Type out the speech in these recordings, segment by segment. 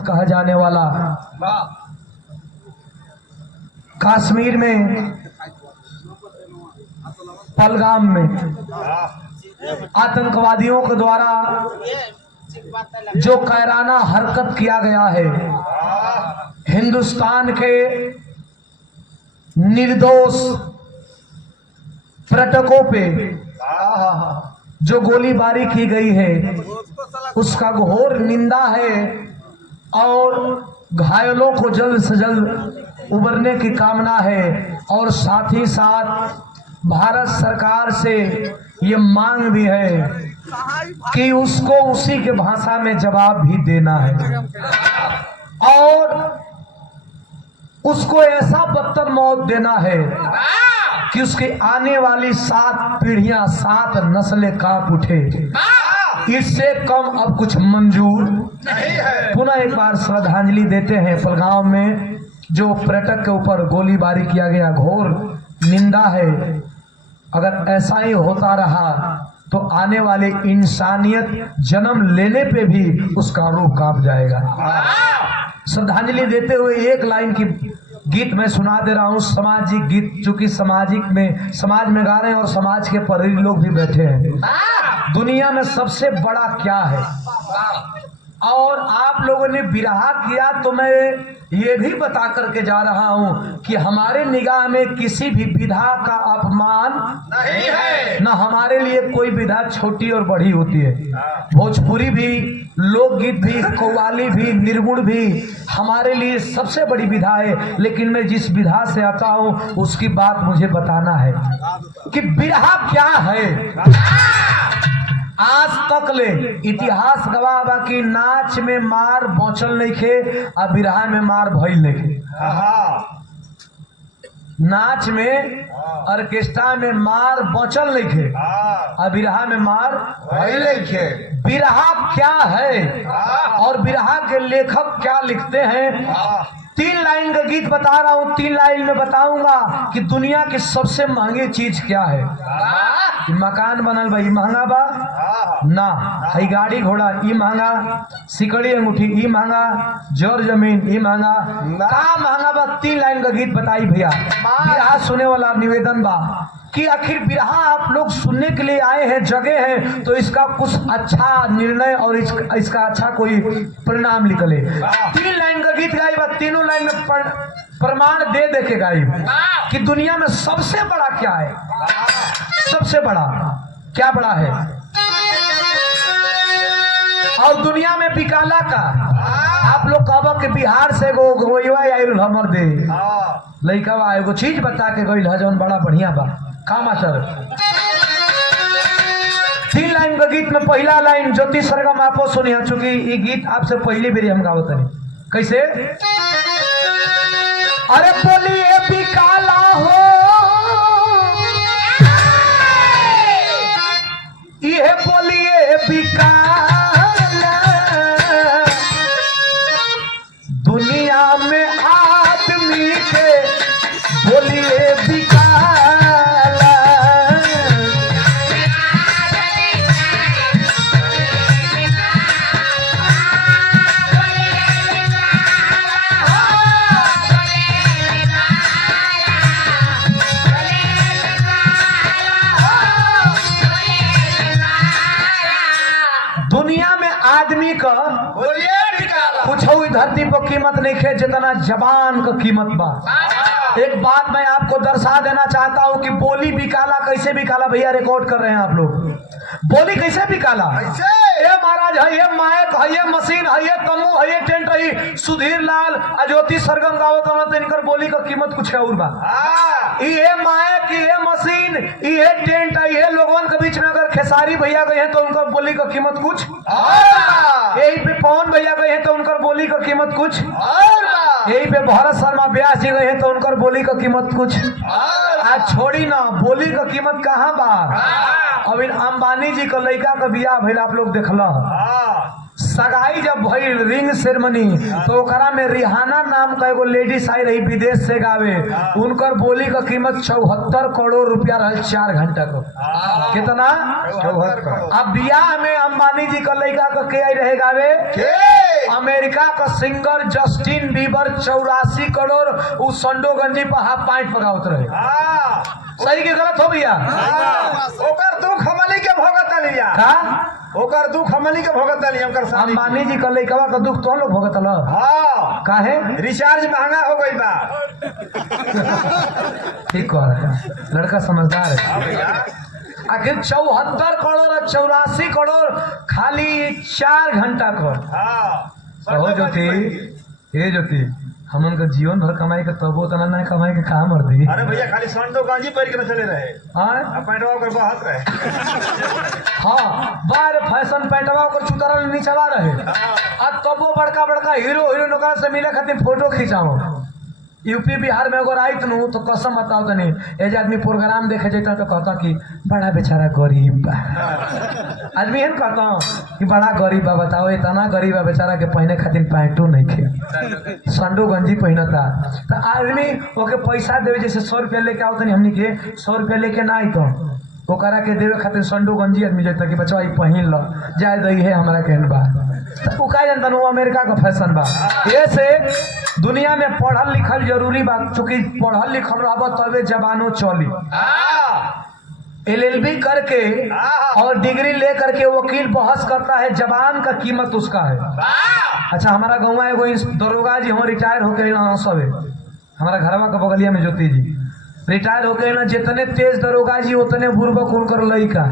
कहा जाने वाला कश्मीर में पहलगाम में आतंकवादियों के द्वारा जो कायराना हरकत किया गया है, हिंदुस्तान के निर्दोष पर्यटकों पे जो गोलीबारी की गई है उसका घोर निंदा है और घायलों को जल्द से जल्द उबरने की कामना है। और साथ ही साथ भारत सरकार से ये मांग भी है कि उसको उसी के भाषा में जवाब भी देना है और उसको ऐसा बदतर मौत देना है कि उसकी आने वाली 7 पीढ़ियां 7 नस्लें कांप उठे। इससे कम अब कुछ मंजूर नहीं है। पुनः एक बार श्रद्धांजलि देते हैं। पहलगाम में जो पर्यटक के ऊपर गोलीबारी किया गया, घोर निंदा है। अगर ऐसा ही होता रहा तो आने वाली इंसानियत जन्म लेने पे भी उसका रूह कांप जाएगा। श्रद्धांजलि देते हुए एक लाइन की गीत मैं सुना दे रहा हूँ, सामाजिक गीत, चूंकि समाज में गा रहे हैं और समाज के परी लोग भी बैठे हैं। दुनिया में सबसे बड़ा क्या है? और आप लोगों ने बिरहा किया तो मैं ये भी बता करके जा रहा हूँ कि हमारे निगाह में किसी भी विधा का अपमान नहीं है, न हमारे लिए कोई विधा छोटी और बड़ी होती है। भोजपुरी भी, लोकगीत भी, कव्वाली भी, निर्गुण भी हमारे लिए सबसे बड़ी विधा है। लेकिन मैं जिस विधा से आता हूँ उसकी बात मुझे बताना है कि बिरहा क्या है। आज तक ले इतिहास गवाह बा कि नाच में मार बचल नहीं खे और बिरहा में मार भइल नहीं खे। नाच में ऑर्केस्ट्रा में मार बचल नहीं खे और बिरहा में मार भइल नहीं खे। बिरहा क्या है और बिरहा के लेखक क्या लिखते हैं? 3 लाइन का गीत बता रहा हूँ। 3 लाइन में बताऊंगा कि दुनिया की सबसे महंगी चीज क्या है। मकान बनल बा, महंगा बा ना, हई गाड़ी घोड़ा ई महंगा, सिकड़ी अंगूठी ई महंगा, जर जमीन ई महंगा, का महंगा बा? 3 लाइन का गीत बताई भैया। बिरहा सुने वाला निवेदन बा कि आखिर बिरहा आप लोग सुनने के लिए आए हैं, जगह है तो इसका कुछ अच्छा निर्णय और इसका अच्छा कोई परिणाम निकले। 3 लाइन का गीत गाई बा, तीनों लाइन में प्रमाण दे के गाई कि दुनिया में सबसे बड़ा क्या है। सबसे बड़ा क्या बड़ा है और दुनिया में बिकाला का। आप लोग कहब कि बिहार से हमर दे लइका एगो चीज बता के गई जौन बड़ा बढ़िया बा। का मास्टर? 3 लाइन का गीत में पहला लाइन ज्योति सरगम आपो सुनिए, चूंकि ये गीत आपसे पहली बेरी हम गावत है। कैसे? अरे बोलिए बिकाला हो, ये बोलिए बिकाला, दुनिया में आदमी के बोलिए बिकाला। दुनिया में आदमी का कुछ धरती पर कीमत नहीं है जितना जबान का कीमत बा। एक बात मैं आपको दर्शा देना चाहता हूँ कि बोली बिकाला कैसे बिकाला। भैया रिकॉर्ड कर रहे हैं आप लोग। बोली कैसे बिकाला? ये महाराज है, ये माइक है, ये मशीन है, ये तम्बू है, ये टेंट है। सुधीर लाल ज्योति सरगम गावत तो इनकर बोली का कीमत कुछ और बा। ये माइक, ये मशीन, ये टेंट है, ये लोगों के बीच में अगर खेसारी भैया गए हैं तो उनकर बोली का कीमत कुछ और, यही पे पवन भैया गए हैं तो उनकर बोली का कीमत कुछ और, यही पे भरत शर्मा व्यास जी गए हैं तो उनकर बोली का कीमत कुछ और। आज छोड़ी ना, बोली का कीमत कहाँ बा? अब इन अंबानी जी का लड़का का बियाह भइल आप लोग देखला, सगाई जब भई रिंग सेरेमनी तो ओकरा में रिहाना नाम का एगो लेडीज आई रही विदेश से गावे। उनकर बोली का कीमत 74 करोड़ रुपया रहा 4 घंटा को। कितना? 74। अब बियाह में अंबानी जी का लड़का का के आई रहे गावे अमेरिका का सिंगर जस्टिन बीबर 84 करोड़ उस संडो गंजी पर हाफ पैंट पकावत रहे। सही के गलत हो भैया? ओकर दुख हमनी के भोगत लिया का ओकर दुख हमनी के भोगत लिया ओकर साली अंबानी जी का लड़का का दुख तो लोग भोगत ल। हां काहे? रिचार्ज महंगा हो गई बा। ठीक कह रहा है, लड़का समझदार है। हां भैया आखिर 74 करोड़ और 84 करोड़ खाली 4 घंटा को। हां हो ज्योति ये ज्योति हम उनका जीवन भर कमाई के तबो तना ना कमाई के कहा मर दी। अरे भैया खाली संडो गांजी पर के चले रहे हाँ पैंटवा ओकर बहत रहे। हाँ बार फैशन पैंटवा ओकर चुतरल नीचवा रहे। अब तबो बड़का बड़का हीरो हीरोइन ओकरा से मिले खातिर फोटो खिंचाओ। यूपी बिहार में अगर आई तनु तो कसम बताओ तनी एज आदमी प्रोग्राम देखे जाता तो कहता कि बड़ा बेचारा गरीब बा। आदमी है कहता कि बड़ा गरीब बा, बताओ इतना गरीब बा बेचारा के पहने खातिर पैंटो नहीं खे संडो गंजी पहनता। तो आदमी ओके पैसा देवे जैसे 100 रुपया लेके आओ तनी हमनी के 100 रुपया लेके ना आई तो ओकरा के देवे खातिर संडो गंजी आदमी जाता कि बच्चा ई पहन लो जाए दही है हमारा कहन बा। तो का जानता वो अमेरिका का फैशन बा। ये से दुनिया में पढ़ल लिखल जरूरी बा, चूंकि पढ़ल लिखल रहबा तबे जबानो चली। LLB करके और डिग्री लेकर के वकील बहस करता है, जबान का कीमत उसका है। अच्छा हमारा गाँव एगो दरोगा जी हम रिटायर होके सब हमारा घरवा के बगलिया में ज्योति जी रिटायर हो गए ना। जितने तेज दरोगा जी उतने बुर्बक उनकर लइका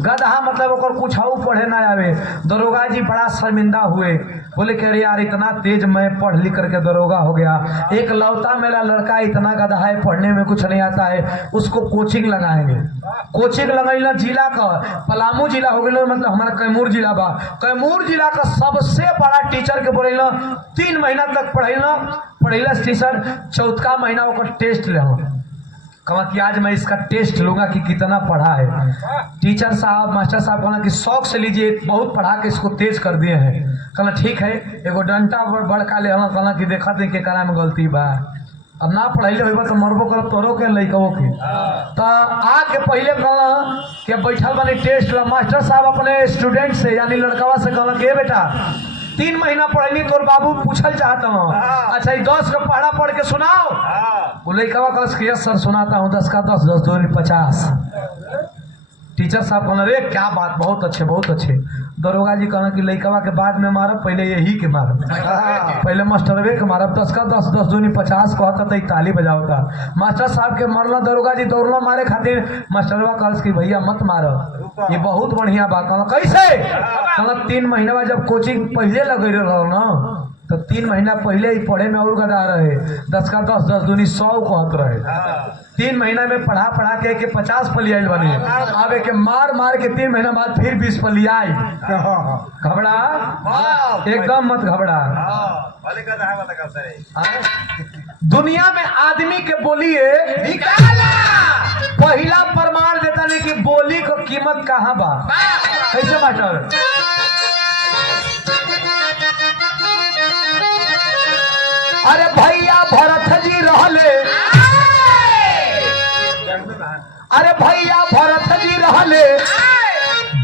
गधा मतलब ओकर कुछ पढ़े ना आवे। दरोगा जी बड़ा शर्मिंदा हुए, बोले कि अरे यार इतना तेज मैं पढ़ लिख करके दरोगा हो गया, एक लौता मेरा लड़का इतना गधा है पढ़ने में कुछ नहीं आता है, उसको कोचिंग लगाएंगे। कोचिंग लगैला जिला का पलामू जिला हो गया, मतलब हमारा कैमूर जिला बा। कैमूर जिला का सबसे बड़ा टीचर के बोलेला 3 महीना तक पढ़ेला टीचर। चौथा महीना ओकर टेस्ट ले कहा कि आज मैं इसका टेस्ट लूंगा कि कितना पढ़ा है। टीचर साहब मास्टर साहब कहना कि शौक से लीजिए, बहुत पढ़ा के इसको तेज कर दिए हैं। कहना ठीक है, एगो डंटा बड़का ले कहना कि देखा थे के करा में गलती बा, अब ना पढ़ाई होगा तो मरबो कर तोरो के लइकवो के। तो आके पहले कहना कि बैठल बने टेस्ट मास्टर साहब अपने स्टूडेंट से यानी लड़कवा से कहना कि बेटा 3 महीना पढ़नी तोर बाबू पूछल चाहता हूँ, अच्छा 10 का पढ़ा पढ़ के सुनाओ। वो लड़कवा कहा सर सुनाता हूँ 10 का 10 10 2 50। टीचर साहब कहना रे क्या बात, बहुत अच्छे बहुत अच्छे। दरोगा जी कहना कि लड़कवा के बाद में मारब, पहले यही के मारब, पहले मास्टरवे के मारब। 10 का 10 10 2 50 कहता तो ताली बजावता। मास्टर साहब के मरला, दरोगा जी दौड़ला मारे खातिर। मास्टरवा कहल कि भैया मत मारो, ये बहुत बढ़िया बात। कहना कैसे? कहना 3 महीना जब कोचिंग पहले लगे रहो ना तो 3 महीना पहले ही पढ़े में और गदा रहे। 10 का 10 10 दूनी 100 कहत रहे। 3 महीना में पढ़ा के 50 पलियाल बने। आवे के मार मार के 3 महीना बाद फिर 20 पलियाई। घबरा एकदम मत घबरा। दुनिया में आदमी के बोलिए पहला प्रमाण देता नहीं कि बोली को कीमत कहाँ बा। कैसे मास्टर? अरे भैया भरत जी रहले, अरे भैया भरत जी रहले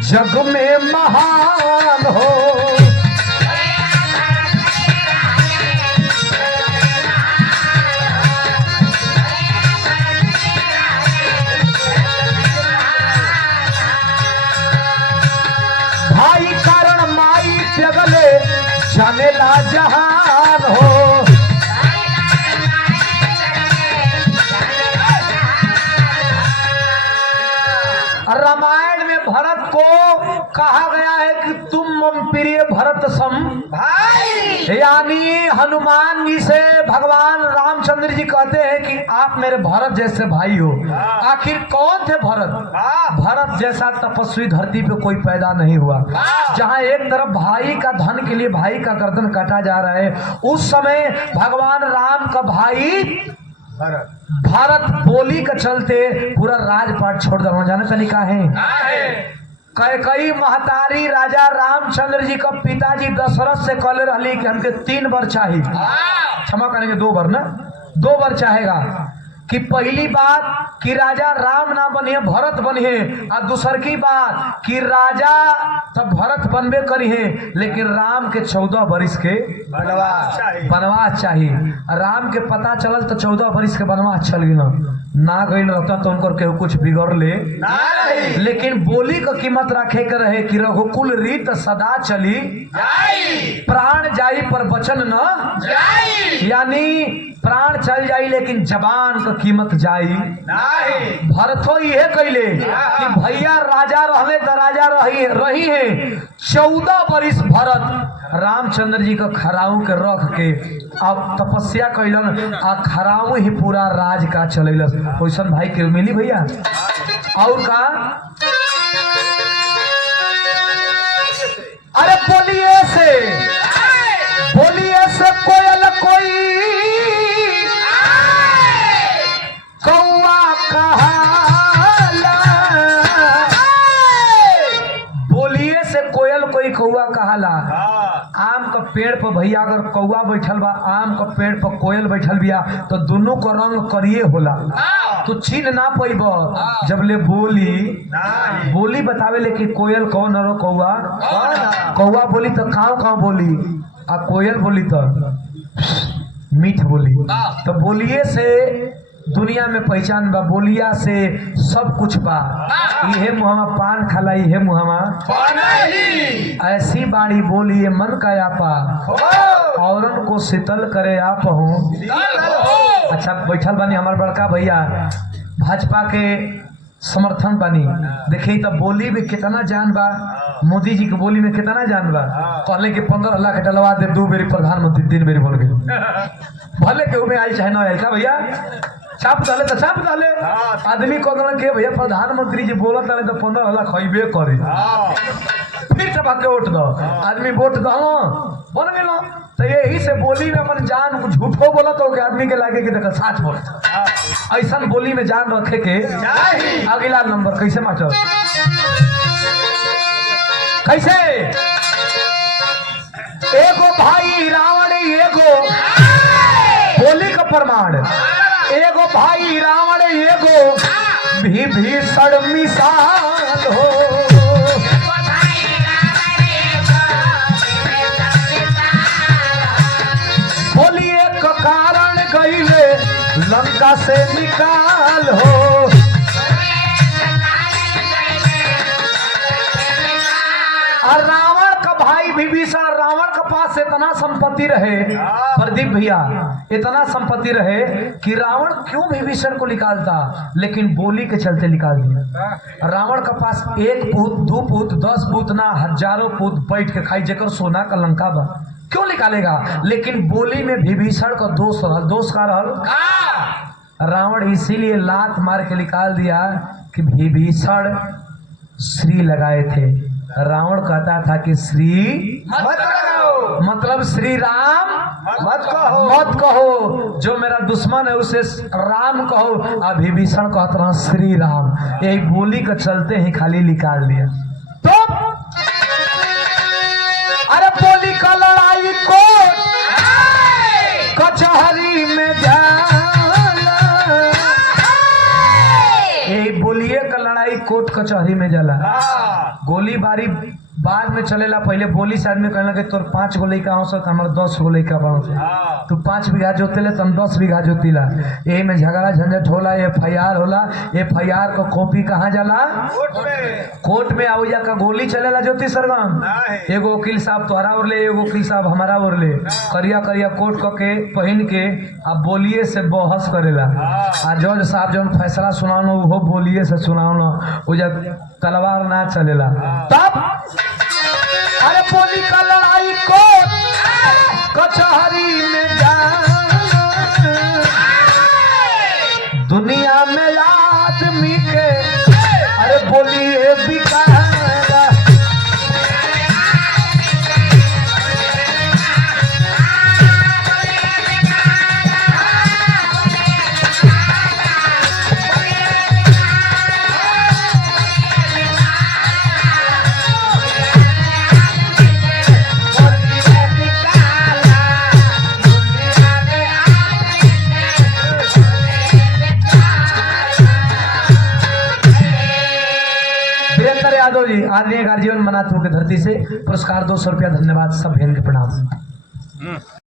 जग में महान हो। भाई कारण माई जगले जमेला जहान हो। रामायण में भरत को कहा गया है कि तुम मम प्रिय भरत सम भाई, यानी हनुमान जी से भगवान रामचंद्र जी कहते हैं कि आप मेरे भरत जैसे भाई हो। आखिर कौन थे भरत? भरत जैसा तपस्वी धरती पे कोई पैदा नहीं हुआ। जहाँ एक तरफ भाई का धन के लिए भाई का गर्दन काटा जा रहा है, उस समय भगवान राम का भाई भारत बोली के चलते पूरा राजपाट छोड़ दो। जाने तरीका है कैकई महतारी राजा रामचंद्र जी का पिताजी दशरथ से कहले रहली कि हमके 3 बार चाहिए, क्षमा करेंगे 2 बार ना, 2 बार चाहेगा कि पहली बात कि राजा राम ना बनिए भरत बनिए, और दूसर की बात कि राजा तब भरत बनबे करिए लेकिन राम के 14 बरिस के बनवास चाहिए। राम के पता चलल तो 14 बरिस के बनवास चल गई ना गई रहता तो उनको केहू कुछ बिगड़ ले, लेकिन बोली का कीमत रखे के रहे कि रघुकुल रीत सदा चली, प्राण जाई पर वचन न जाई, यानी प्राण चल जाई लेकिन जबान का कीमत जाई नहीं। भरतो ये कहले कि भैया राजा रहले तो राजा रही है 14 बरिस भरत रामचंद्र जी का खराऊ के रख के अब तपस्या कैलन आ खराऊ ही पूरा राज का चलेलस। वैसन भाई के मिली भैया और का अरे बोलिए से कोयल कोई कौआ कहाला, बोलिए से कोयल कोई कौआ कहाला। आम का पेड़ पर भैया अगर कौआ बैठल बा, आम का पेड़ पर कोयल बैठल बिया तो दोनों का रंग करिए होला, तो छीन ना पैब जब ले बोली बतावे ले कि कोयल कौन रो कौआ बोली तो काव बोली, आ कोयल बोली तो मीठ बोली। तो बोलिए से दुनिया में पहचान बा, बोलिया से सब कुछ बा। इहे मुहमा पान खाला, इहे मुहमा ऐसी बाड़ी बोलिए मन का आपा, औरन को शीतल करे आप हूँ। अच्छा बैठल बानी हमार बड़का भैया भाजपा के समर्थन बानी, देखिए तब बोली में कितना जान बा, मोदी जी की बोली में कितना जान बा। कहले कि 15 लाख डलवा दे, 2 बेरी प्रधानमंत्री 3 बेरी बोल गए, भले के में आई चाहे ना आई का भैया छाप डाले तो छाप डाले। आदमी को के भैया प्रधानमंत्री जी बोलत रहे तो 15 लाख खइबे करे, फिर सब के वोट दो, आदमी वोट दो बन गए। तो यही से बोली में अपन जान झूठो बोला तो आदमी के लागे कि देखा साच बोलता, ऐसा बोली में जान रखे के। अगला नंबर कैसे मास्टर, कैसे एगो भाई रावण एगो बोली का प्रमाण, एगो भाई रावण एगो भीषण मिसाल हो। बोली एक कारण गईले लंका से निकाल हो। और रावण का भाई विभीषण, रावण के पास इतना संपत्ति रहे प्रदीप भैया, इतना संपत्ति रहे कि रावण क्यों विभीषण को निकालता, लेकिन बोली के चलते निकाल दिया। रावण के पास 1 पूत 2 पूत 10 पूत ना हजारों पूत बैठ के खाई, जेकर सोना का लंका बा, क्यों निकालेगा। लेकिन बोली में विभीषण का दोष का रहल, रावण इसीलिए लात मार के निकाल दिया कि विभीषण श्री लगाए थे। रावण कहता था कि श्री मत लगाओ, मतलब श्री राम मत कहो, जो मेरा दुश्मन है उसे राम कहो। अब विभीषण कहता रहा श्री राम, यही बोली का चलते ही खाली निकाल दिया। तो अरे बोली का लड़ाई को कचहरी में जाला, यही बोलिए का लड़ाई कोर्ट कचहरी में जाला। गोली बारी बाद में चलेला, पहले बोली से आदमी कहना कि तोर 5 गो लइका हो सकता, हमारे 10 गो लइका बा, तू 5 बीघा जोतेले तो हम 10 बीघा जोतीला। यही में झगड़ा झंझट होला, FIR होला। FIR का कॉपी कहाँ जाला, कोर्ट में। आउजा का गोली चलेला ज्योति सरगम, एगो वकील साहब तोहरा ओरले, एगो वकील साहब हमारा ओरले, करिया करिया कोर्ट के पहन के अब बोलिए से बहस करेला। आ जज साहब जब फैसला सुनाओ वो बोलिए से सुनाओ, उजा तलवार ना चलेला। तब अरे बोली का लड़ाई को कचहरी में जा, दुनिया में आदमी के अरे बोलिए बिकारा। चलिए आदरणीय गार्जियन मनातू के धरती से पुरस्कार 200 रुपया। धन्यवाद, सब बहन के प्रणाम।